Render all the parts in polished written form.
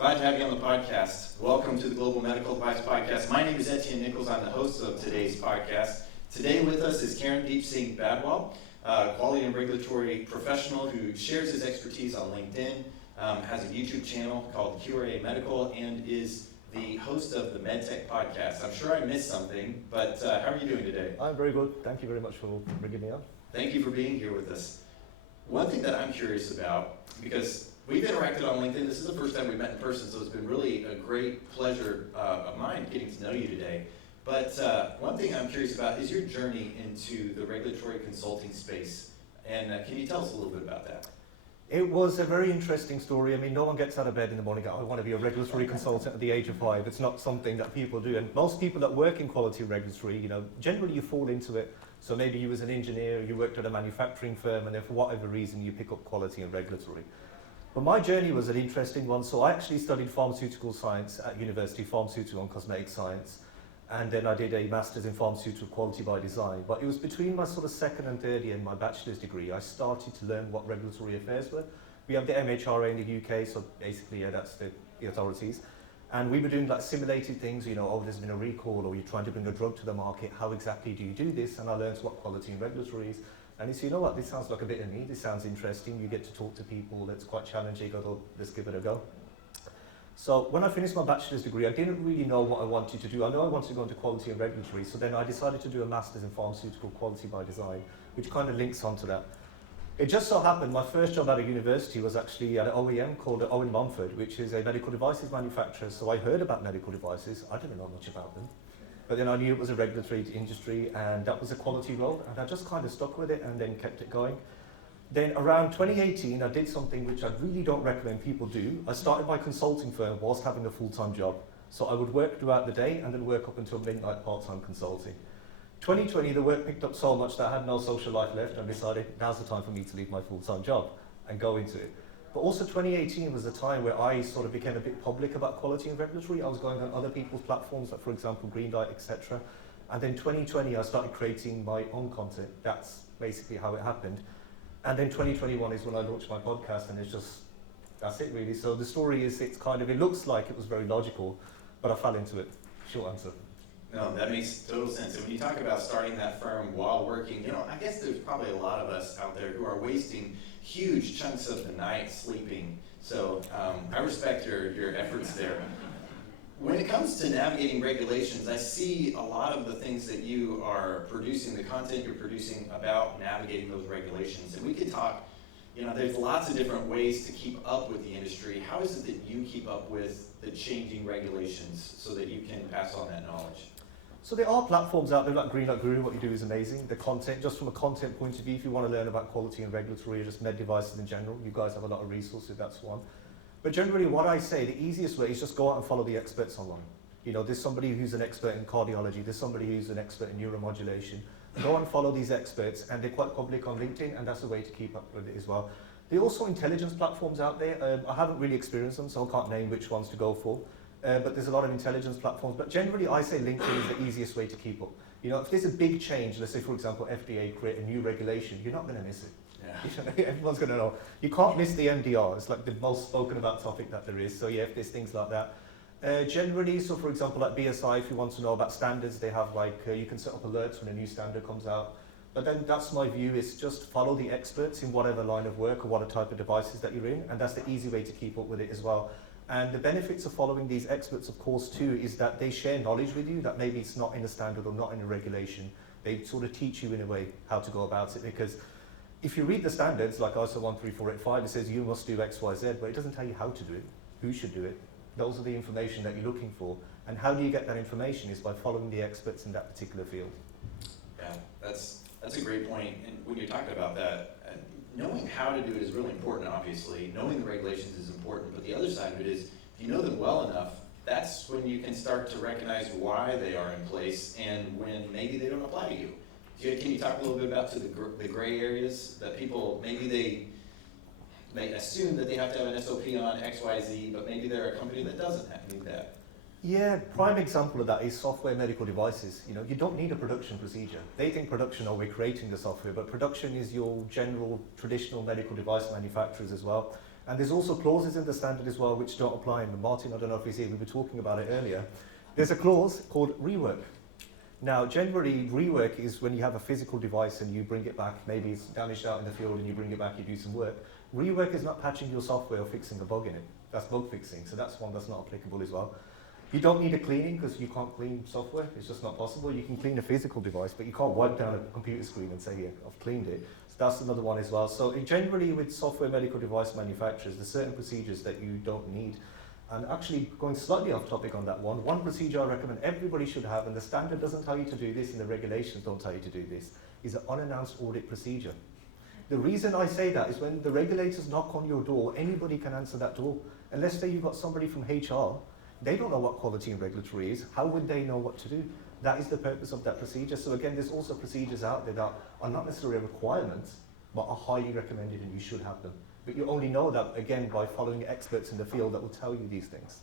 Glad to have you on the podcast. Welcome to the Global Medical Device Podcast. My name is Etienne Nichols. I'm the host of today's podcast. Today with us is Karandeep Singh Badwal, quality and regulatory professional who shares his expertise on LinkedIn, has a YouTube channel called QRA Medical, and is the host of the MedTech podcast. I'm sure I missed something, but how are you doing today? I'm very good. Thank you very much for bringing me on. Thank you for being here with us. One thing that I'm curious about, because we've interacted on LinkedIn, this is the first time we've met in person, so it's been really a great pleasure of mine getting to know you today. But one thing I'm curious about is your journey into the regulatory consulting space. And can you tell us a little bit about that? It was a very interesting story. I mean, no one gets out of bed in the morning and I want to be a regulatory consultant at the age of 5. It's not something that people do. And most people that work in quality regulatory, generally you fall into it. So maybe you was an engineer, you worked at a manufacturing firm, and then for whatever reason you pick up quality and regulatory. But my journey was an interesting one. So I actually studied pharmaceutical science at university, pharmaceutical and cosmetic science. And then I did a master's in pharmaceutical quality by design. But it was between my sort of second and third year in my bachelor's degree, I started to learn what regulatory affairs were. We have the MHRA in the UK, so basically, that's the authorities. And we were doing like simulated things, there's been a recall or you're trying to bring a drug to the market, how exactly do you do this? And I learned what quality and regulatory is. And you say, you know what, this sounds like a bit of me, this sounds interesting, you get to talk to people, it's quite challenging, although let's give it a go. So when I finished my bachelor's degree, I didn't really know what I wanted to do. I know I wanted to go into quality and regulatory, so then I decided to do a master's in pharmaceutical quality by design, which kind of links onto that. It just so happened my first job at a university was actually at an OEM called Owen Mumford, which is a medical devices manufacturer. So I heard about medical devices. I didn't know much about them. But then I knew it was a regulatory industry and that was a quality role. And I just kind of stuck with it and then kept it going. Then around 2018, I did something which I really don't recommend people do. I started my consulting firm whilst having a full-time job. So I would work throughout the day and then work up until midnight part-time consulting. 2020, the work picked up so much that I had no social life left and decided now's the time for me to leave my full-time job and go into it. But also 2018 was a time where I sort of became a bit public about quality and regulatory. I was going on other people's platforms, like for example, Green Light, etc. And then 2020, I started creating my own content. That's basically how it happened. And then 2021 is when I launched my podcast, and that's it really. So the story is, it looks like it was very logical, but I fell into it. Short answer. No, that makes total sense. And when you talk about starting that firm while working, I guess there's probably a lot of us out there who are wasting huge chunks of the night sleeping. So I respect your efforts there. When it comes to navigating regulations, I see a lot of the things that you are producing, the content you're producing about navigating those regulations. And we could talk, there's lots of different ways to keep up with the industry. How is it that you keep up with the changing regulations so that you can pass on that knowledge? So there are platforms out there like Green Light Guru. What you do is amazing. The content, just from a content point of view, if you want to learn about quality and regulatory or just med devices in general, you guys have a lot of resources, that's one. But generally what I say, the easiest way is just go out and follow the experts online. There's somebody who's an expert in cardiology, there's somebody who's an expert in neuromodulation. Go and follow these experts, and they're quite public on LinkedIn, and that's a way to keep up with it as well. There are also intelligence platforms out there. I haven't really experienced them, so I can't name which ones to go for. But there's a lot of intelligence platforms. But generally, I say LinkedIn is the easiest way to keep up. If there's a big change, let's say, for example, FDA create a new regulation, you're not going to miss it. Yeah. Everyone's going to know. You can't miss the MDR. It's like the most spoken about topic that there is. So yeah, if there's things like that. Generally, so for example, like BSI, if you want to know about standards, they have you can set up alerts when a new standard comes out. But then that's my view, is just follow the experts in whatever line of work or what type of devices that you're in. And that's the easy way to keep up with it as well. And the benefits of following these experts, of course, too, is that they share knowledge with you that maybe it's not in a standard or not in a regulation. They sort of teach you in a way how to go about it, because if you read the standards, like ISO 13485, it says you must do X, Y, Z, but it doesn't tell you how to do it, who should do it. Those are the information that you're looking for. And how do you get that information is by following the experts in that particular field. Yeah, that's a great point. And when you're talking about that, knowing how to do it is really important, obviously. Knowing the regulations is important, but the other side of it is, if you know them well enough, that's when you can start to recognize why they are in place and when maybe they don't apply to you. Can you talk a little bit about the gray areas that people, maybe they assume that they have to have an SOP on X, Y, Z, but maybe they're a company that doesn't need that? Yeah, prime example of that is software medical devices. You don't need a production procedure. They think production, we're creating the software, but production is your general traditional medical device manufacturers as well. And there's also clauses in the standard as well which don't apply. And Martin, I don't know if he's here, we were talking about it earlier. There's a clause called rework. Now, generally, rework is when you have a physical device and you bring it back, maybe it's damaged out in the field and you bring it back, you do some work. Rework is not patching your software or fixing a bug in it. That's bug fixing, so that's one that's not applicable as well. You don't need a cleaning because you can't clean software, it's just not possible. You can clean a physical device, but you can't wipe down a computer screen and say, here, I've cleaned it. So that's another one as well. So generally with software medical device manufacturers, there's certain procedures that you don't need. And actually, going slightly off topic on that one procedure I recommend everybody should have, and the standard doesn't tell you to do this and the regulations don't tell you to do this, is an unannounced audit procedure. The reason I say that is when the regulators knock on your door, anybody can answer that door. Unless say you've got somebody from HR, they don't know what quality and regulatory is, how would they know what to do? That is the purpose of that procedure. So again, there's also procedures out there that are not necessarily a requirement, but are highly recommended and you should have them. But you only know that, again, by following experts in the field that will tell you these things.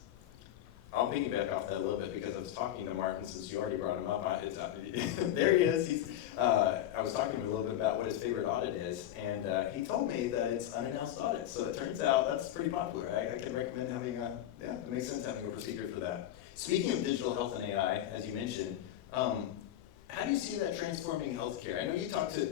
I'll piggyback off that a little bit because I was talking to Martin, since you already brought him up. There he is. I was talking to him a little bit about what his favorite audit is, and he told me that it's unannounced audit. So it turns out that's pretty popular. I can recommend having it makes sense having a procedure for that. Speaking of digital health and AI, as you mentioned, how do you see that transforming healthcare? I know you talk to,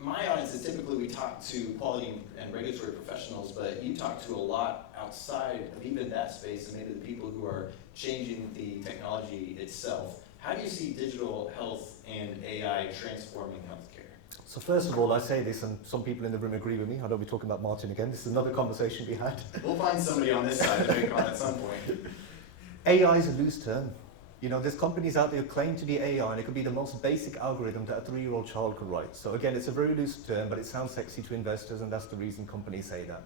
my audience is typically we talk to quality and regulatory professionals, but you talk to a lot outside of even that space and maybe the people who are changing the technology itself. How do you see digital health and AI transforming healthcare? So first of all, I say this, and some people in the room agree with me. I know we're talking about Martin again. This is another conversation we had. We'll find somebody on this side to pick on at some point. AI is a loose term. You know, there's companies out there who claim to be AI, and it could be the most basic algorithm that a 3-year-old child could write. So again, it's a very loose term, but it sounds sexy to investors, and that's the reason companies say that.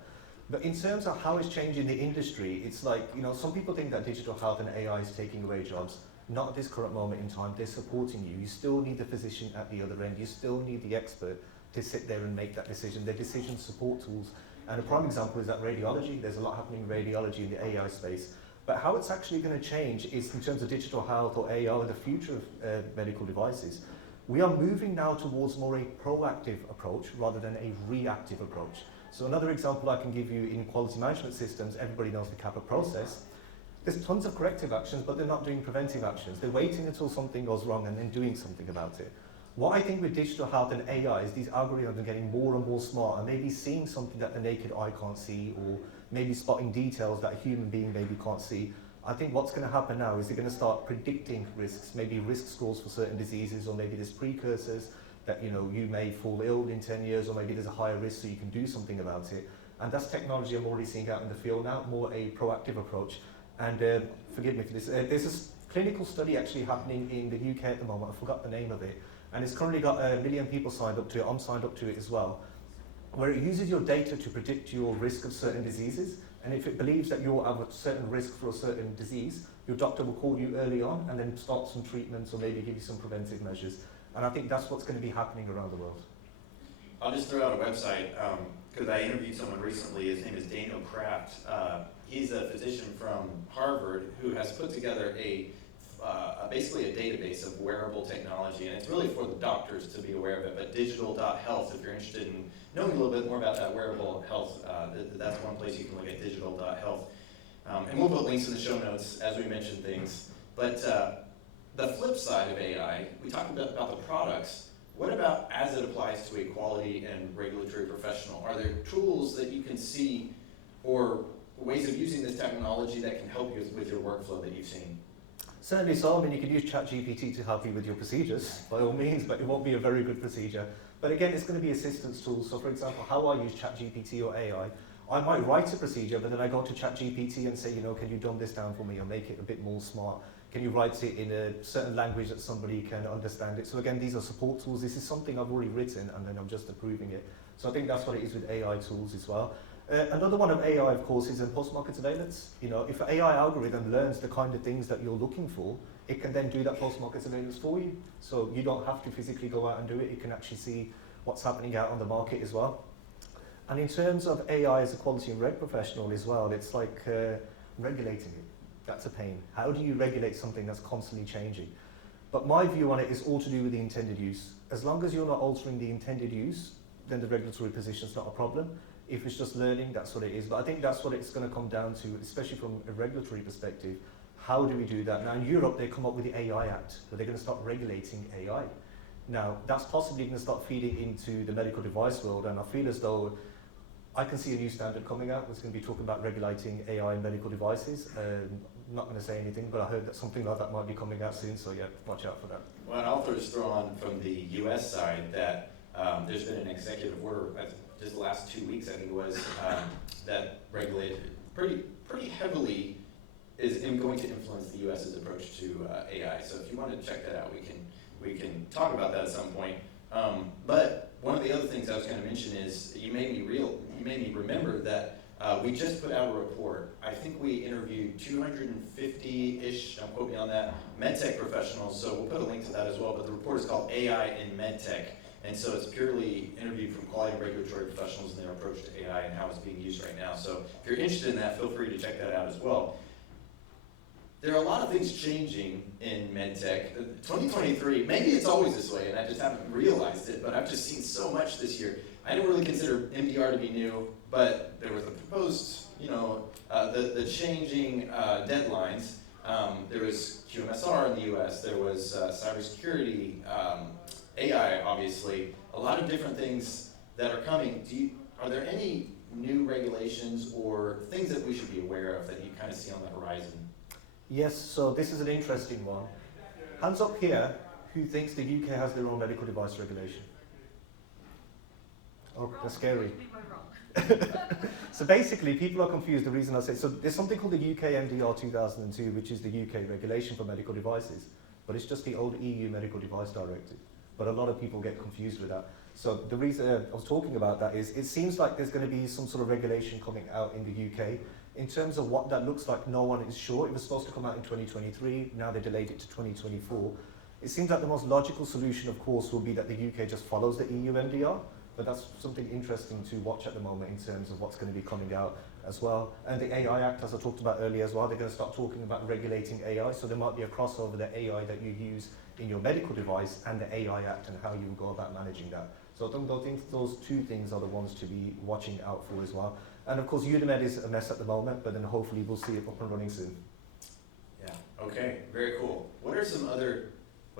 But in terms of how it's changing the industry, it's like, you know, some people think that digital health and AI is taking away jobs. Not at this current moment in time. They're supporting you. You still need the physician at the other end. You still need the expert to sit there and make that decision. They're decision support tools. And a prime example is that radiology. There's a lot happening in radiology in the AI space. But how it's actually going to change is in terms of digital health or AI or the future of medical devices. We are moving now towards more a proactive approach rather than a reactive approach. So another example I can give you in quality management systems, everybody knows the CAPA process. There's tons of corrective actions, but they're not doing preventive actions. They're waiting until something goes wrong and then doing something about it. What I think with digital health and AI is these algorithms are getting more and more smart and maybe seeing something that the naked eye can't see, or maybe spotting details that a human being maybe can't see. I think what's going to happen now is they're going to start predicting risks, maybe risk scores for certain diseases, or maybe there's precursors that, you know, you may fall ill in 10 years, or maybe there's a higher risk so you can do something about it. And that's technology I'm already seeing out in the field now, more a proactive approach. And forgive me for this, there's a clinical study actually happening in the UK at the moment, I forgot the name of it, and it's currently got 1 million people signed up to it, I'm signed up to it as well, where it uses your data to predict your risk of certain diseases, and if it believes that you're at a certain risk for a certain disease, your doctor will call you early on and then start some treatments or maybe give you some preventive measures. And I think that's what's going to be happening around the world. I'll just throw out a website, because I interviewed someone recently. His name is Daniel Kraft. He's a physician from Harvard who has put together basically a database of wearable technology, and it's really for the doctors to be aware of it, but digital.health, if you're interested in knowing a little bit more about that wearable health, that's one place you can look at, digital.health. And we'll put links in the show notes as we mention things. But the flip side of AI, we talked about the products. What about as it applies to a quality and regulatory professional? Are there tools that you can see or ways of using this technology that can help you with your workflow that you've seen? Certainly so. I mean, you could use ChatGPT to help you with your procedures, by all means, but it won't be a very good procedure. But again, it's going to be assistance tools. So for example, how I use ChatGPT or AI, I might write a procedure, but then I go to ChatGPT and say, you know, can you dumb this down for me or make it a bit more smart? Can you write it in a certain language that somebody can understand it? So again, these are support tools. This is something I've already written and then I'm just approving it. So I think that's what it is with AI tools as well. Another one of AI, of course, is in post-market surveillance. You know, if an AI algorithm learns the kind of things that you're looking for, it can then do that post-market surveillance for you. So you don't have to physically go out and do it. It can actually see what's happening out on the market as well. And in terms of AI as a quality and reg professional as well, it's like regulating it. That's a pain. How do you regulate something that's constantly changing? But my view on it is all to do with the intended use. As long as you're not altering the intended use, then the regulatory position is not a problem. If it's just learning, that's what it is. But I think that's what it's going to come down to, especially from a regulatory perspective. How do we do that? Now in Europe, they come up with the AI Act, where they're going to start regulating AI. Now that's possibly going to start feeding into the medical device world, and I feel as though I can see a new standard coming out that's going to be talking about regulating AI in medical devices. I'm not going to say anything, but I heard that something like that might be coming out soon, so yeah, watch out for that. Well, and I'll just throw on from the US side that there's been an executive order just the last 2 weeks, I think it was, that regulated pretty heavily is going to influence the US's approach to AI. So if you want to check that out, we can talk about that at some point. But one of the other things I was going to mention is you made me remember that we just put out a report. I think we interviewed 250-ish, don't quote me on that, MedTech professionals, so we'll put a link to that as well, but the report is called AI in MedTech, and so it's purely interviewed from quality and regulatory professionals and their approach to AI and how it's being used right now. So if you're interested in that, feel free to check that out as well. There are a lot of things changing in MedTech. 2023, maybe it's always this way, and I just haven't realized it, but I've just seen so much this year. I didn't really consider MDR to be new, but there was the proposed, the changing deadlines. There was QMSR in the US, there was cybersecurity, AI, obviously, a lot of different things that are coming. Are there any new regulations or things that we should be aware of that you kind of see on the horizon? Yes, so this is an interesting one. Hands up here, who thinks the UK has their own medical device regulation? Oh, that's scary. So basically, people are confused. The reason I say, so there's something called the UK MDR 2002, which is the UK regulation for medical devices, but it's just the old EU Medical Device Directive. But a lot of people get confused with that. So the reason I was talking about that is, it seems like there's going to be some sort of regulation coming out in the UK. In terms of what that looks like, no one is sure. It was supposed to come out in 2023, now they delayed it to 2024. It seems like the most logical solution, of course, will be that the UK just follows the EU MDR, but that's something interesting to watch at the moment in terms of what's going to be coming out as well. And the AI Act, as I talked about earlier as well, they're going to start talking about regulating AI, so there might be a crossover, the AI that you use in your medical device and the AI Act and how you go about managing that. So I think those two things are the ones to be watching out for as well. And of course, Unimed is a mess at the moment, but then hopefully we'll see it up and running soon. Yeah, okay, very cool. What are some other,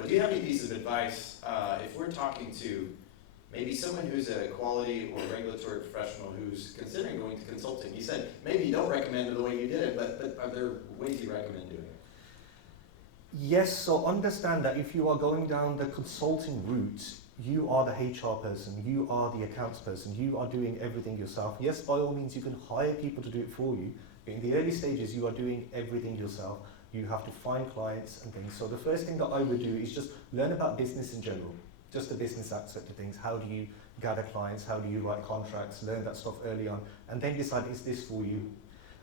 do you have any pieces of advice if we're talking to maybe someone who's a quality or regulatory professional who's considering going to consulting? You said maybe you don't recommend it the way you did it, but are there ways you recommend doing it? Yes, so understand that if you are going down the consulting route, you are the HR person, you are the accounts person, you are doing everything yourself. Yes, by all means, you can hire people to do it for you, but in the early stages, you are doing everything yourself. You have to find clients and things. So the first thing that I would do is just learn about business in general, just the business aspect of things. How do you gather clients? How do you write contracts? Learn that stuff early on, and then decide, is this for you?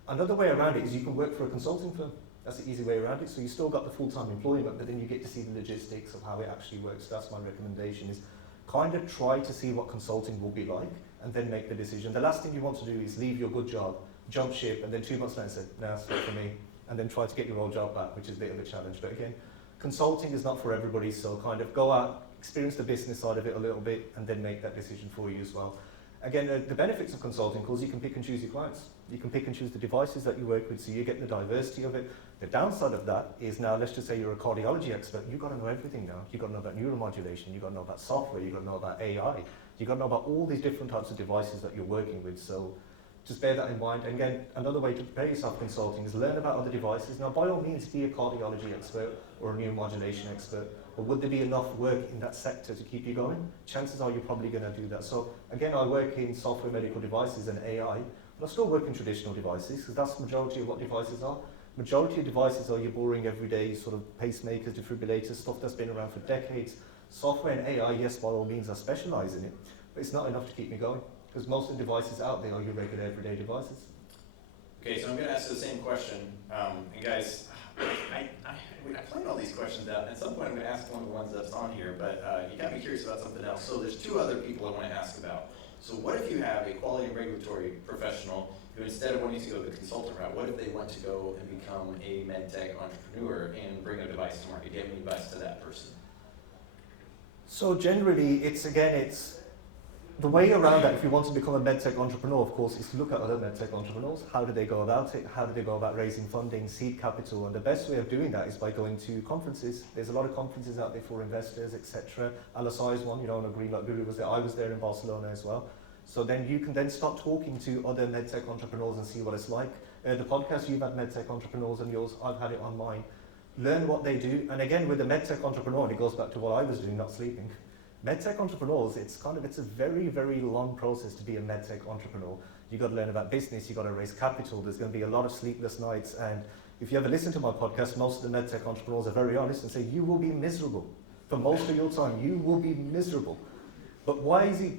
Another way around it is you can work for a consulting firm. That's the easy way around it. So you still got the full-time employment, but then you get to see the logistics of how it actually works. That's my recommendation, is kind of try to see what consulting will be like and then make the decision. The last thing you want to do is leave your good job, jump ship, and then 2 months later say, nah, it's not for me, and then try to get your old job back, which is a bit of a challenge. But again, consulting is not for everybody, so kind of go out, experience the business side of it a little bit, and then make that decision for you as well. Again, the benefits of consulting, of course, you can pick and choose your clients. You can pick and choose the devices that you work with, so you get the diversity of it. The downside of that is now, let's just say you're a cardiology expert, you've got to know everything now. You've got to know about neuromodulation, you've got to know about software, you've got to know about AI, you've got to know about all these different types of devices that you're working with. So just bear that in mind. And again, another way to prepare yourself consulting is learn about other devices. Now, by all means, be a cardiology expert or a neuromodulation expert, but would there be enough work in that sector to keep you going? Chances are you're probably going to do that. So again, I work in software medical devices and AI, but I still work in traditional devices, because that's the majority of what devices are. Majority of devices are your boring everyday sort of pacemakers, defibrillators, stuff that's been around for decades. Software and AI, yes, by all means, I specialize in it, but it's not enough to keep me going, because most of the devices out there are your regular everyday devices. Okay, so I'm going to ask the same question, and guys, I planned all these questions out, and at some point I'm going to ask one of the ones that's on here, but you got me curious about something else. So there's two other people I want to ask about. So what if you have a quality and regulatory professional who, instead of wanting to go the consultant route, what if they want to go and become a medtech entrepreneur and bring a device to market? Give advice to that person. So generally, the way around that, if you want to become a medtech entrepreneur, of course, is to look at other medtech entrepreneurs. How do they go about it? How do they go about raising funding, seed capital? And the best way of doing that is by going to conferences. There's a lot of conferences out there for investors, etc. LSI is one, you know, and Green Light Guru was there. I was there in Barcelona as well. So then you can then start talking to other medtech entrepreneurs and see what it's like. The podcast, you've had medtech entrepreneurs on yours, I've had it on mine. Learn what they do. And again, with the medtech entrepreneur, and it goes back to what I was doing, not sleeping. MedTech entrepreneurs, it's a very, very long process to be a MedTech entrepreneur. You've got to learn about business, you've got to raise capital, there's going to be a lot of sleepless nights, and if you ever listen to my podcast, most of the MedTech entrepreneurs are very honest and say, you will be miserable. For most of your time, you will be miserable. But why is he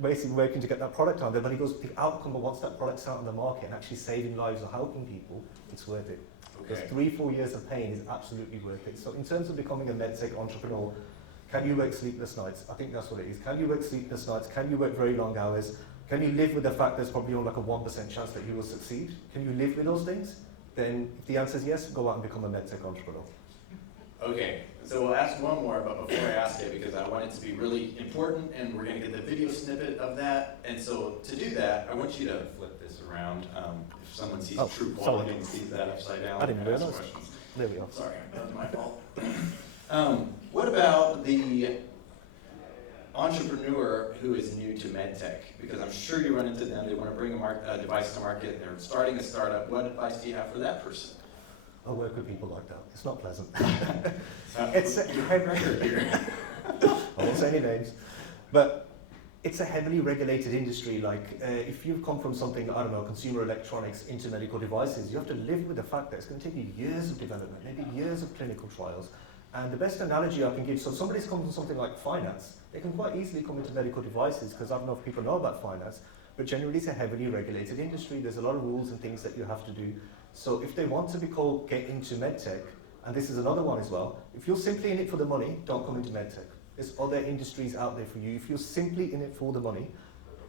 basically working to get that product out there? But he goes, the outcome of once that product's out on the market and actually saving lives or helping people, it's worth it. Because 3-4 years of pain is absolutely worth it. So in terms of becoming a MedTech entrepreneur, can you work sleepless nights? I think that's what it is. Can you work sleepless nights? Can you work very long hours? Can you live with the fact there's probably only like a 1% chance that you will succeed? Can you live with those things? Then if the answer is yes, go out and become a MedTech entrepreneur. Okay, so we'll ask one more, but before I ask it, because I want it to be really important, and we're going to get the video snippet of that. And so to do that, I want you to flip this around. If someone sees true quality and sees that upside down, I didn't realize. questions. There we are. Sorry, that was my fault. What about the entrepreneur who is new to medtech? Because I'm sure you run into them. They want to bring a device to market. They're starting a startup. What advice do you have for that person? I work with people like that. It's not pleasant. It's a record here. I won't say any names. But it's a heavily regulated industry. Like if you've come from something, I don't know, consumer electronics into medical devices, you have to live with the fact that it's going to take you years of development, maybe years of clinical trials. And the best analogy I can give, so if somebody's come from something like finance, they can quite easily come into medical devices, because I don't know if people know about finance, but generally it's a heavily regulated industry. There's a lot of rules and things that you have to do. So if they want to get into medtech, and this is another one as well, if you're simply in it for the money, don't come into medtech. There's other industries out there for you. If you're simply in it for the money,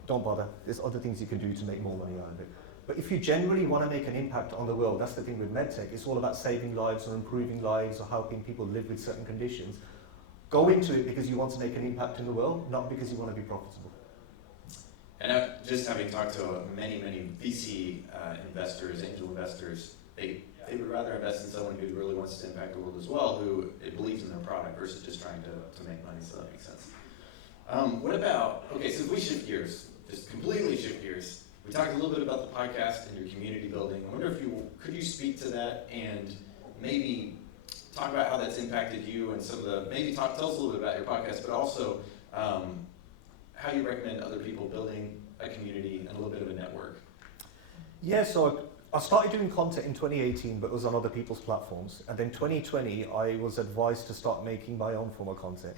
don't bother. There's other things you can do to make more money out of it. But if you generally want to make an impact on the world, that's the thing with medtech, it's all about saving lives or improving lives or helping people live with certain conditions. Go into it because you want to make an impact in the world, not because you want to be profitable. And just having talked to many VC investors, angel investors, they would rather invest in someone who really wants to impact the world as well, who believes in their product versus just trying to make money, so that makes sense. What about, okay, so if we shift gears, just completely shift gears, we talked a little bit about the podcast and your community building. I wonder if could you speak to that and maybe talk about how that's impacted you and some of the, tell us a little bit about your podcast, but also how you recommend other people building a community and a little bit of a network. Yeah, so I started doing content in 2018, but it was on other people's platforms. And then 2020, I was advised to start making my own form of content.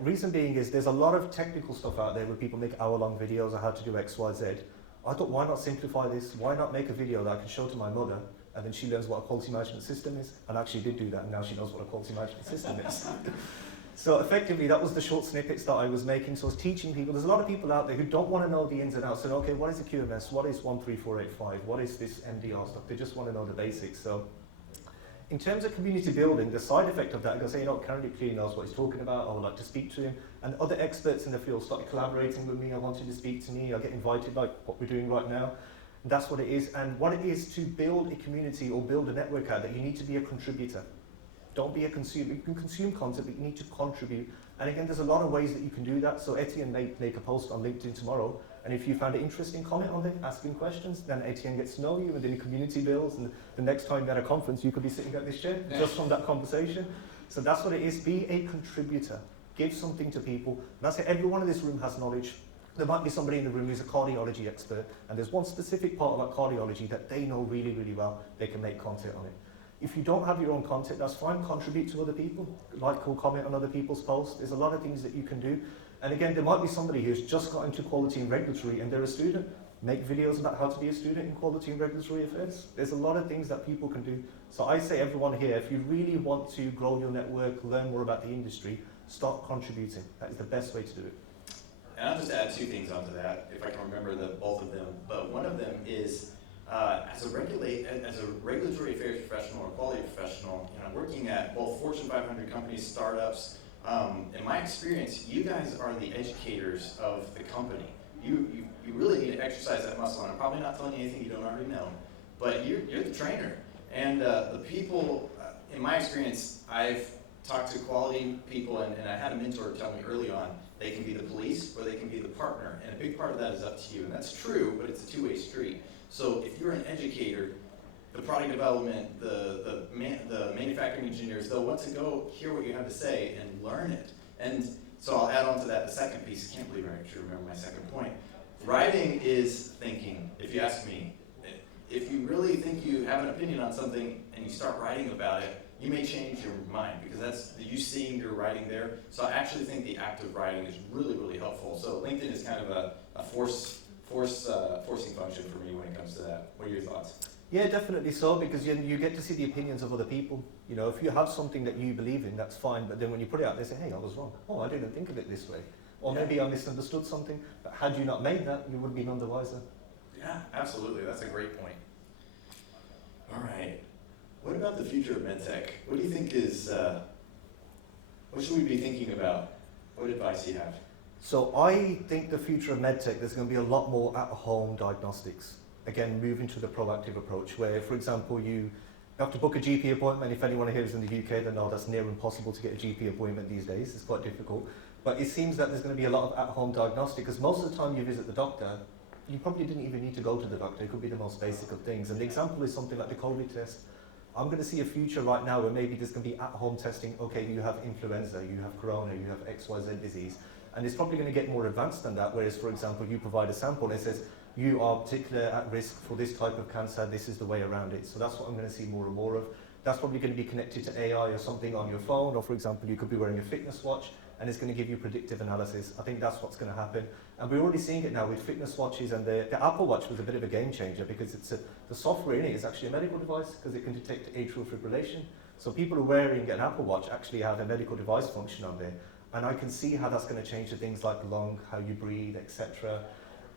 Reason being is there's a lot of technical stuff out there where people make hour-long videos on how to do X, Y, Z. I thought, why not simplify this? Why not make a video that I can show to my mother, and then she learns what a quality management system is? And I actually did do that, and now she knows what a quality management system is. So effectively, that was the short snippets that I was making. So I was teaching people. There's a lot of people out there who don't want to know the ins and outs. So, okay, what is a QMS? What is 13485? What is this MDR stuff? They just want to know the basics. So in terms of community building, the side effect of that, I go say, Karandeep clearly knows what he's talking about. I would like to speak to him. And other experts in the field started collaborating with me. I wanted to speak to me. I get invited, like what we're doing right now. And that's what it is. And what it is to build a community or build a network out there, you need to be a contributor. Don't be a consumer. You can consume content, but you need to contribute. And again, there's a lot of ways that you can do that. So Etienne may make a post on LinkedIn tomorrow, and if you found it interesting, comment on it, ask him questions. Then Etienne gets to know you, and then your community builds. And the next time you're at a conference, you could be sitting at this chair just from that conversation. So that's what it is. Be a contributor. Give something to people. And I say everyone in this room has knowledge. There might be somebody in the room who's a cardiology expert, and there's one specific part about cardiology that they know really, really well. They can make content on it. If you don't have your own content, that's fine. Contribute to other people. Like or comment on other people's posts. There's a lot of things that you can do. And again, there might be somebody who's just got into quality and regulatory and they're a student. Make videos about how to be a student in quality and regulatory affairs. There's a lot of things that people can do. So I say everyone here, if you really want to grow your network, learn more about the industry, start contributing. That is the best way to do it. And I'll just add two things onto that, if I can remember both of them. But one of them is, as a regulatory affairs professional or quality professional, working at both Fortune 500 companies, startups, In my experience, you guys are the educators of the company. You really need to exercise that muscle, and I'm probably not telling you anything you don't already know, but you're the trainer. And the people, in my experience, I've talked to quality people, and I had a mentor tell me early on, they can be the police or they can be the partner, and a big part of that is up to you, and that's true, but it's a two-way street. So if you're an educator, the product development, the manufacturing engineers, they'll want to go hear what you have to say and learn it. And so I'll add on to that the second piece. I can't believe I actually remember my second point. Writing is thinking, if you ask me. If you really think you have an opinion on something and you start writing about it, you may change your mind, because that's you seeing your writing there. So I actually think the act of writing is really, really helpful. So LinkedIn is kind of a forcing function for me when it comes to that. What are your thoughts? Yeah, definitely so, because you get to see the opinions of other people. You know, if you have something that you believe in, that's fine, but then when you put it out, they say, hey, I was wrong. Oh, I didn't think of it this way. Or maybe I misunderstood something, but had you not made that, you would have been none the wiser. Yeah, absolutely. That's a great point. All right. What about the future of MedTech? What do you think is, what should we be thinking about? What advice do you have? So I think the future of MedTech, there's going to be a lot more at-home diagnostics. Again, moving to the proactive approach, where, for example, you have to book a GP appointment. If anyone here is in the UK, they know that's near impossible to get a GP appointment these days. It's quite difficult. But it seems that there's going to be a lot of at-home diagnostic, because most of the time you visit the doctor, you probably didn't even need to go to the doctor. It could be the most basic of things. And the example is something like the COVID test. I'm going to see a future right now where maybe there's going to be at-home testing. Okay, you have influenza, you have corona, you have XYZ disease. And it's probably going to get more advanced than that, whereas, for example, you provide a sample and it says, you are particularly at risk for this type of cancer, this is the way around it. So that's what I'm going to see more and more of. That's probably going to be connected to AI or something on your phone, or for example, you could be wearing a fitness watch and it's going to give you predictive analysis. I think that's what's going to happen. And we're already seeing it now with fitness watches, and the Apple Watch was a bit of a game changer, because the software in it is actually a medical device, because it can detect atrial fibrillation. So people who are wearing an Apple Watch actually have a medical device function on there. And I can see how that's going to change the things like lung, how you breathe, etc.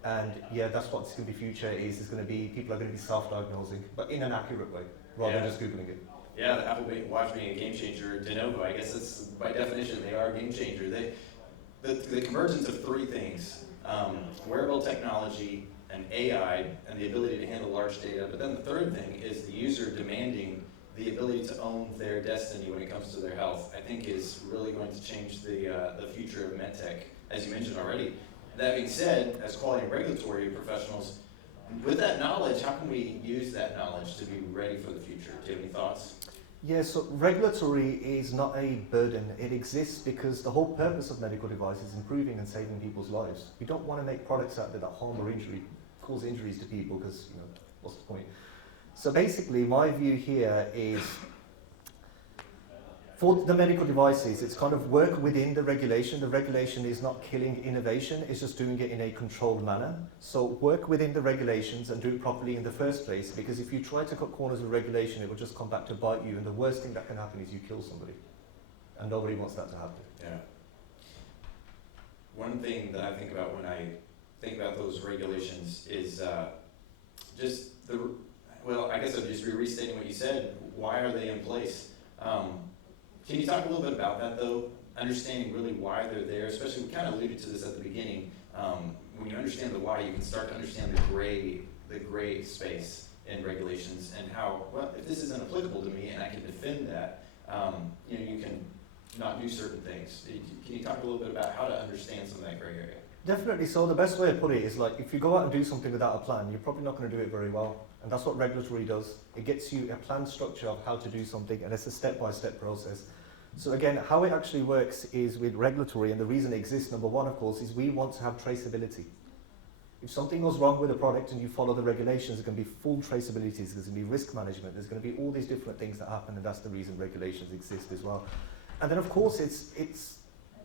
And yeah, that's what's going to be future is. There's going to be, people are going to be self-diagnosing, but in an accurate way, rather than just Googling it. Yeah, the Apple Watch being a game changer de novo, I guess that's, by definition, they are a game changer. The convergence of three things, wearable technology and AI and the ability to handle large data, but then the third thing is the user demanding the ability to own their destiny when it comes to their health, I think is really going to change the future of MedTech, as you mentioned already. That being said, as quality and regulatory professionals, with that knowledge, how can we use that knowledge to be ready for the future? Do you have any thoughts? Yeah, so regulatory is not a burden. It exists because the whole purpose of medical devices is improving and saving people's lives. We don't want to make products out there that harm or cause injuries to people, because, you know, what's the point? So basically, my view here is, for the medical devices, it's kind of work within the regulation. The regulation is not killing innovation, it's just doing it in a controlled manner. So work within the regulations and do it properly in the first place, because if you try to cut corners with regulation, it will just come back to bite you, and the worst thing that can happen is you kill somebody. And nobody wants that to happen. Yeah. One thing that I think about when I think about those regulations is well, I guess I'll just be restating what you said. Why are they in place? Can you talk a little bit about that, though? Understanding really why they're there, especially, we kind of alluded to this at the beginning. When you understand the why, you can start to understand the gray space in regulations, and how, well, if this isn't applicable to me and I can defend that, you can not do certain things. Can you talk a little bit about how to understand some of that gray area? Definitely. So the best way to put it is, like, if you go out and do something without a plan, you're probably not going to do it very well. And that's what regulatory does. It gets you a planned structure of how to do something, and it's a step-by-step process. So again, how it actually works is with regulatory, and the reason it exists, number one, of course, is we want to have traceability. If something goes wrong with a product and you follow the regulations, there's going to be full traceability, there's going to be risk management, there's going to be all these different things that happen, and that's the reason regulations exist as well. And then, of course, it's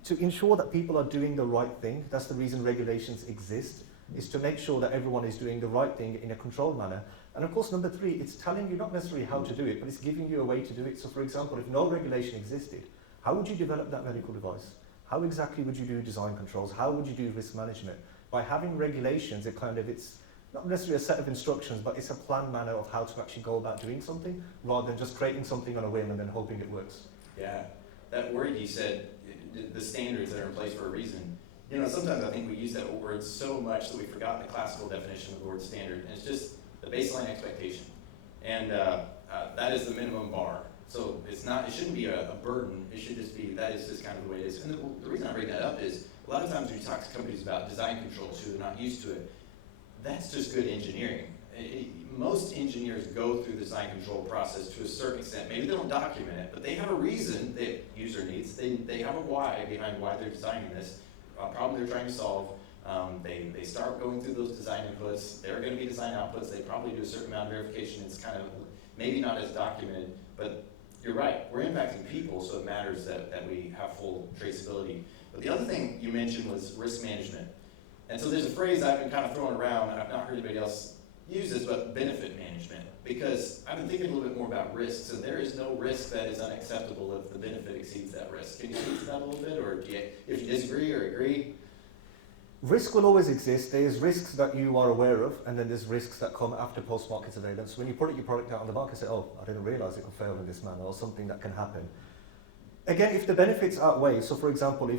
to ensure that people are doing the right thing. That's the reason regulations exist, is to make sure that everyone is doing the right thing in a controlled manner. And of course, number three, it's telling you not necessarily how to do it, but it's giving you a way to do it. So for example, if no regulation existed, how would you develop that medical device? How exactly would you do design controls? How would you do risk management? By having regulations, it's not necessarily a set of instructions, but it's a planned manner of how to actually go about doing something, rather than just creating something on a whim and then hoping it works. Yeah. that word you said, the standards that are in place for a reason. You know, sometimes I think we use that word so much that we forgot the classical definition of the word standard, and it's just the baseline expectation. And that is the minimum bar. So it shouldn't be a burden, it should just be, that is just kind of the way it is. And the reason I bring that up is, a lot of times when you talk to companies about design controls who are not used to it, that's just good engineering. Most engineers go through the design control process to a certain extent. Maybe they don't document it, but they have a reason that user needs. They have a why behind why they're designing this, a problem they're trying to solve. They start going through those design inputs. There are going to be design outputs. They probably do a certain amount of verification. It's kind of maybe not as documented, but you're right. We're impacting people, so it matters that we have full traceability. But the other thing you mentioned was risk management. And so there's a phrase I've been kind of throwing around, and I've not heard anybody else use this, but benefit management. Because I've been thinking a little bit more about risks, and there is no risk that is unacceptable if the benefit exceeds that risk. Can you speak to that a little bit, or if you disagree or agree? Risk will always exist. There's risks that you are aware of, and then there's risks that come after post-market surveillance. When you put your product out on the market, say, oh, I didn't realize it could fail in this manner, or something that can happen. Again, if the benefits outweigh, so for example,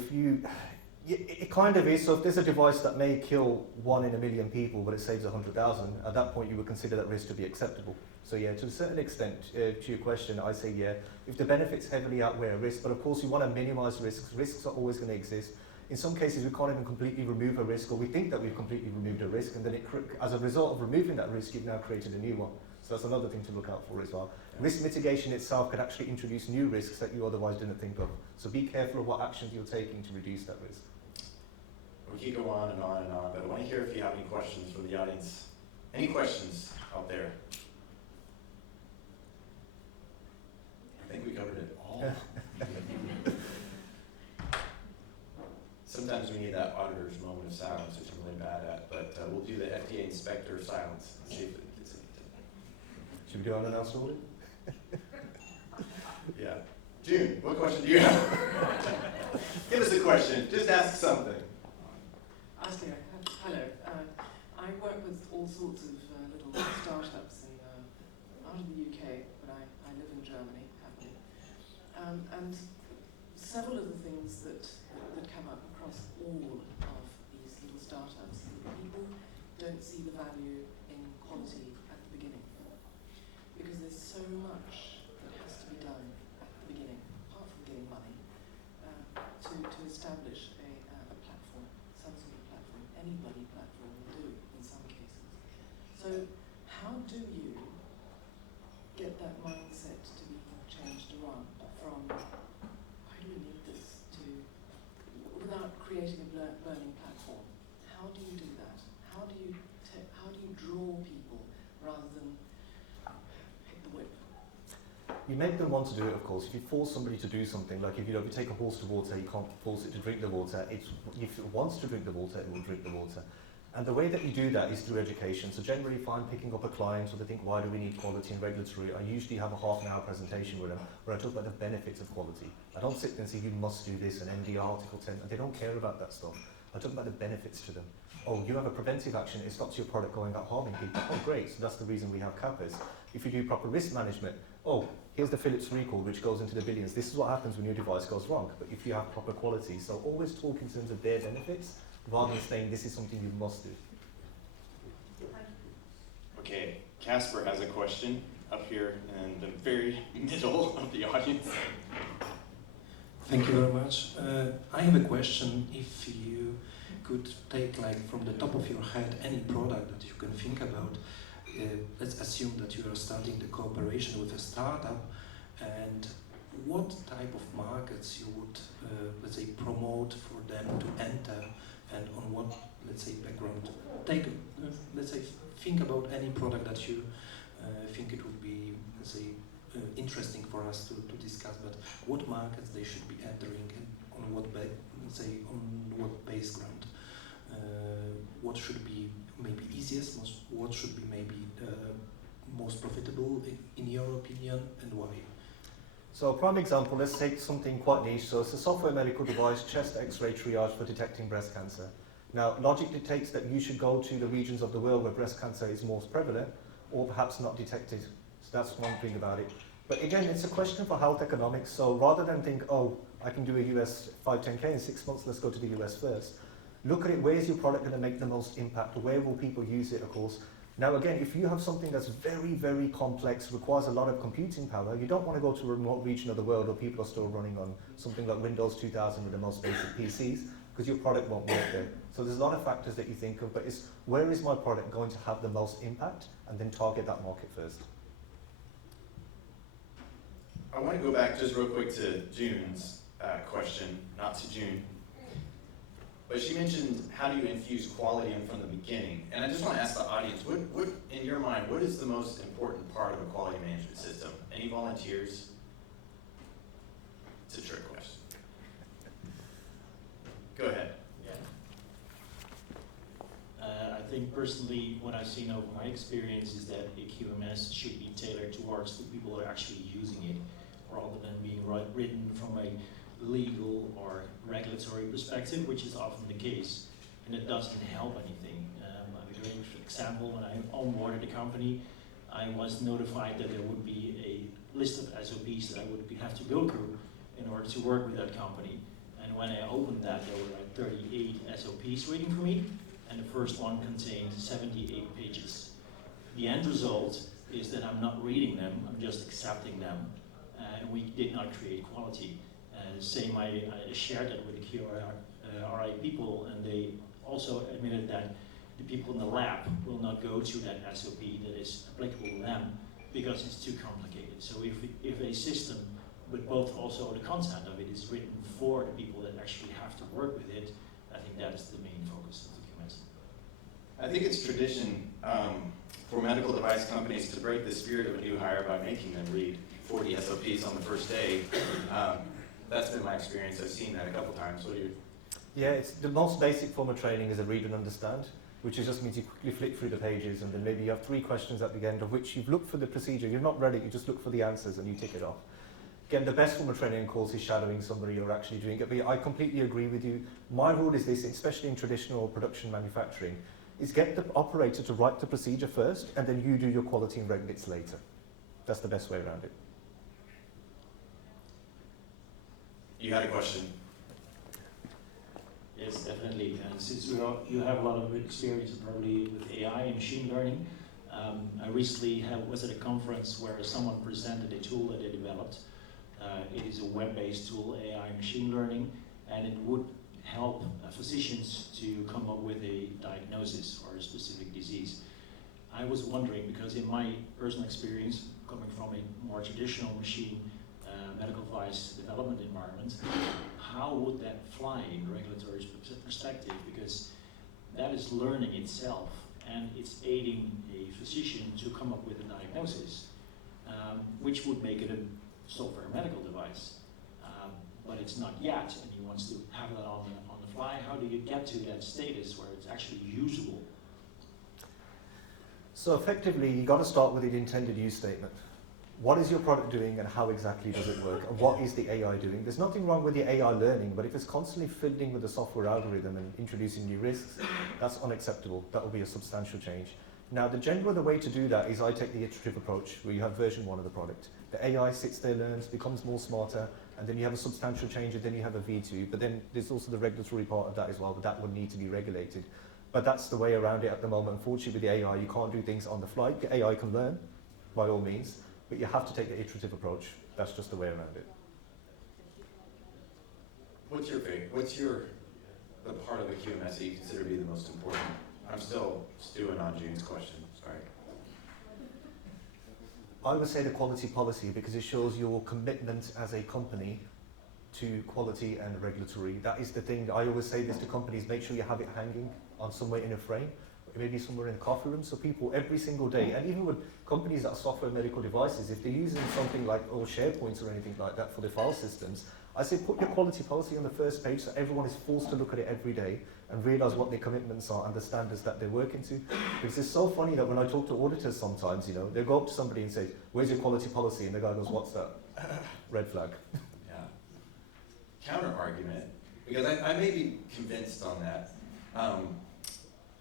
it kind of is, so if there's a device that may kill 1 in a million people, but it saves 100,000, at that point you would consider that risk to be acceptable. So yeah, to a certain extent, to your question, I say yeah, if the benefits heavily outweigh a risk, but of course you want to minimize risks. Risks are always going to exist. In some cases, we can't even completely remove a risk, or we think that we've completely removed a risk, and then as a result of removing that risk, you've now created a new one. So that's another thing to look out for as well. Yeah. Risk mitigation itself could actually introduce new risks that you otherwise didn't think of. So be careful of what actions you're taking to reduce that risk. We keep going on and on and on, but I want to hear if you have any questions from the audience. Any questions out there? I think we covered it all. Sometimes we need that auditor's moment of silence, which I'm really bad at, but we'll do the FDA inspector silence. Let's see if it gets anything. Should we do unannounced audit? Yeah. June, what question do you have? Give us a question. Just ask something. Hello. I work with all sorts of little startups out of the UK, but I live in Germany, happily. And several of the things that come up across all of these little startups, people don't see the value in quality at the beginning. Because there's so much that has to be done at the beginning, apart from getting money, to establish a platform, some sort of platform. Any bloody platform will do in some cases. So how do you get that mindset to be changed around from why do we need this to without creating a learning platform? How do you do that? How do you draw people rather than hit the whip? You make them want to do it, of course. If you force somebody to do something, like if you take a horse to water, you can't force it to drink the water. If it wants to drink the water, it will drink the water. And the way that you do that is through education. So generally, if I'm picking up a client or they think, why do we need quality and regulatory, I usually have a half-an-hour presentation with them where I talk about the benefits of quality. I don't sit there and say, you must do this, an MD Article 10, and they don't care about that stuff. I talk about the benefits to them. Oh, you have a preventive action, it stops your product going out harming people. Oh, great, so that's the reason we have CAPAs. If you do proper risk management, oh, here's the Philips recall, which goes into the billions. This is what happens when your device goes wrong, but if you have proper quality. So always talk in terms of their benefits, rather than saying this is something you must do. Okay, Casper has a question up here in the very middle of the audience. Thank you very much. I have a question. If you could take, like, from the top of your head any product that you can think about, let's assume that you are starting the cooperation with a startup, and what type of markets you would, let's say, promote for them to enter, and on what, let's say, background. Take, let's say, think about any product that you think it would be, let's say, interesting for us to discuss, but what markets they should be entering, and on what, let's say, on what base ground. What should be maybe easiest, what should be maybe most profitable in your opinion, and why? So a prime example, let's take something quite niche. So it's a software medical device, chest X-ray triage for detecting breast cancer. Now, logic dictates that you should go to the regions of the world where breast cancer is most prevalent, or perhaps not detected. So that's one thing about it. But again, it's a question for health economics. So rather than think, oh, I can do a US 510K in 6 months, let's go to the US first. Look at it, where's your product going to make the most impact? Where will people use it, of course? Now again, if you have something that's very, very complex, requires a lot of computing power, you don't want to go to a remote region of the world where people are still running on something like Windows 2000 with the most basic PCs, because your product won't work there. So there's a lot of factors that you think of, but it's where is my product going to have the most impact, and then target that market first. I want to go back just real quick to June's question, not to June. But she mentioned, how do you infuse quality in from the beginning? And I just want to ask the audience, what in your mind, what is the most important part of a quality management system? Any volunteers? It's a trick question. Go ahead. I think personally, what I've seen over my experience is that a QMS should be tailored towards the people that are actually using it, rather than being written from a legal or regulatory perspective, which is often the case, and it doesn't help anything. I'll give you an example. When I onboarded the company, I was notified that there would be a list of SOPs that I would have to go through in order to work with that company. And when I opened that, there were like 38 SOPs waiting for me, and the first one contained 78 pages. The end result is that I'm not reading them, I'm just accepting them, and we did not create quality. Same, I shared that with the QRI people, and they also admitted that the people in the lab will not go to that SOP that is applicable to them because it's too complicated. So if a system with both also the content of it is written for the people that actually have to work with it, I think that is the main focus of the QMS. I think it's tradition for medical device companies to break the spirit of a new hire by making them read 40 SOPs on the first day. That's been my experience. I've seen that a couple times. What do you? Yeah, it's the most basic form of training is a read and understand, which just means you quickly flick through the pages, and then maybe you have 3 questions at the end of which you've looked for the procedure. You've not read it, you just look for the answers and you tick it off. Again, the best form of training, of course, is shadowing somebody or actually doing it. But I completely agree with you. My rule is this, especially in traditional production manufacturing, is get the operator to write the procedure first, and then you do your quality and reg bits later. That's the best way around it. You had a question. Yes, definitely. And since you have a lot of experience probably with AI and machine learning, I recently was at a conference where someone presented a tool that they developed. It is a web-based tool, AI machine learning, and it would help physicians to come up with a diagnosis for a specific disease. I was wondering, because in my personal experience, coming from a more traditional machine medical device development environment, how would that fly in a regulatory perspective? Because that is learning itself, and it's aiding a physician to come up with a diagnosis, which would make it a software medical device. But it's not yet, and he wants to have that on the fly. How do you get to that status where it's actually usable? So effectively, you've got to start with the intended use statement. What is your product doing and how exactly does it work? And what is the AI doing? There's nothing wrong with the AI learning, but if it's constantly fiddling with the software algorithm and introducing new risks, that's unacceptable. That will be a substantial change. Now, the way to do that is I take the iterative approach, where you have version 1 of the product. The AI sits there, learns, becomes more smarter, and then you have a substantial change, and then you have a V2. But then there's also the regulatory part of that as well, but that would need to be regulated. But that's the way around it at the moment. Unfortunately, with the AI, you can't do things on the fly. The AI can learn, by all means, but you have to take the iterative approach. That's just the way around it. What's your favorite? What's the part of the QMS that you consider to be the most important? I'm still stewing on June's question. Sorry. I would say the quality policy, because it shows your commitment as a company to quality and regulatory. That is the thing. I always say this to companies: make sure you have it hanging on somewhere in a frame, maybe somewhere in a coffee room, so people every single day, and even with companies that are software medical devices, if they're using something like SharePoint or anything like that for their file systems, I say put your quality policy on the first page so everyone is forced to look at it every day and realize what their commitments are and the standards that they're working to. Because it's so funny that when I talk to auditors sometimes, they go up to somebody and say, "Where's your quality policy?" And the guy goes, "What's that?" Red flag. Yeah. Counter argument, because I may be convinced on that.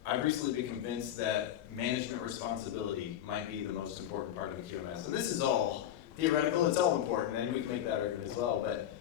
I've recently been convinced that management responsibility might be the most important part of the QMS. And this is all theoretical, it's all important, and we can make that argument as well. But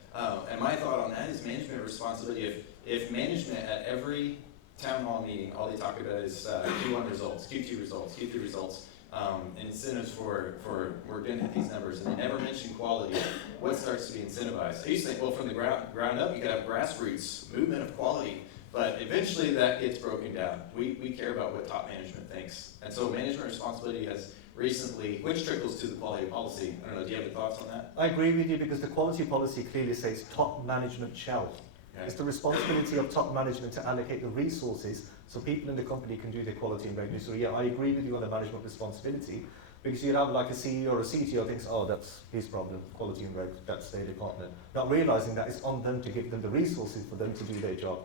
and my thought on that is management responsibility. If management at every town hall meeting, all they talk about is Q1 results, Q2 results, Q3 results, and incentives for we're going to hit these numbers, and they never mention quality, what starts to be incentivized? I used to think, well, from the ground up, you got to have grassroots movement of quality, but eventually that gets broken down. We care about what top management thinks, and so management responsibility has recently, which trickles to the quality policy. I don't know, do you have any thoughts on that? I agree with you because the quality policy clearly says top management shall. Okay. It's the responsibility of top management to allocate the resources so people in the company can do their quality and regulatory. So yeah, I agree with you on the management responsibility because you'd have like a CEO or a CTO thinks, oh, that's his problem, quality and reg, that's their department. Not realizing that it's on them to give them the resources for them to do their job.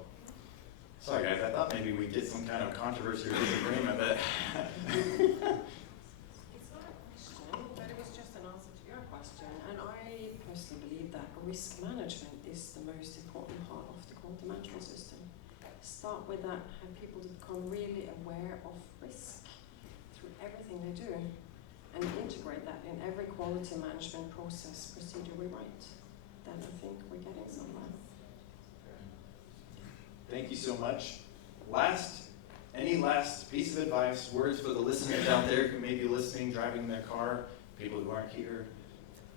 Sorry guys, I thought maybe we'd get some kind of controversy or disagreement, but It's not a question, but it was just an answer to your question. And I personally believe that risk management is the most important part of the quality management system. Start with that, have people become really aware of risk through everything they do, and integrate that in every quality management process procedure we write. Then I think we're getting somewhere. thank you so much. Any last piece of advice, words for the listeners out there who may be listening, driving in their car, people who aren't here?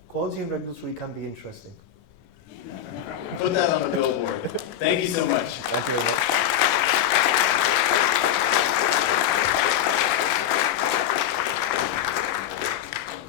Quality and regulatory can be interesting. Put that on a billboard. Thank you so much. Thank you very much.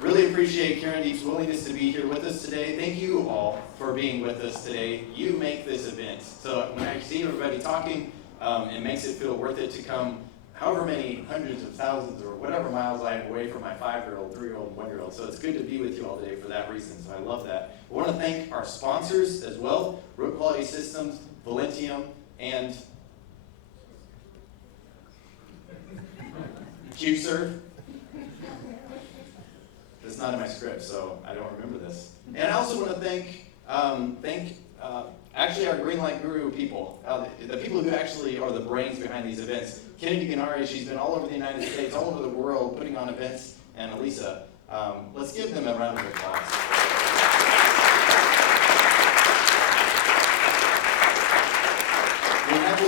Really appreciate Karandeep's willingness to be here with us today. Thank you all for being with us today. You make this event. So when I see everybody talking, it makes it feel worth it to come however many hundreds of thousands or whatever miles I am away from my 5-year-old, 3-year-old, 1-year-old. So it's good to be with you all today for that reason. So I love that. I want to thank our sponsors as well, Road Quality Systems, Valentium, and QServe. It's not in my script, so I don't remember this. And I also want to thank actually our Green Light Guru people, the people who actually are the brains behind these events. Kennedy Ganari, she's been all over the United States, all over the world, putting on events, and Elisa. Let's give them a round of applause.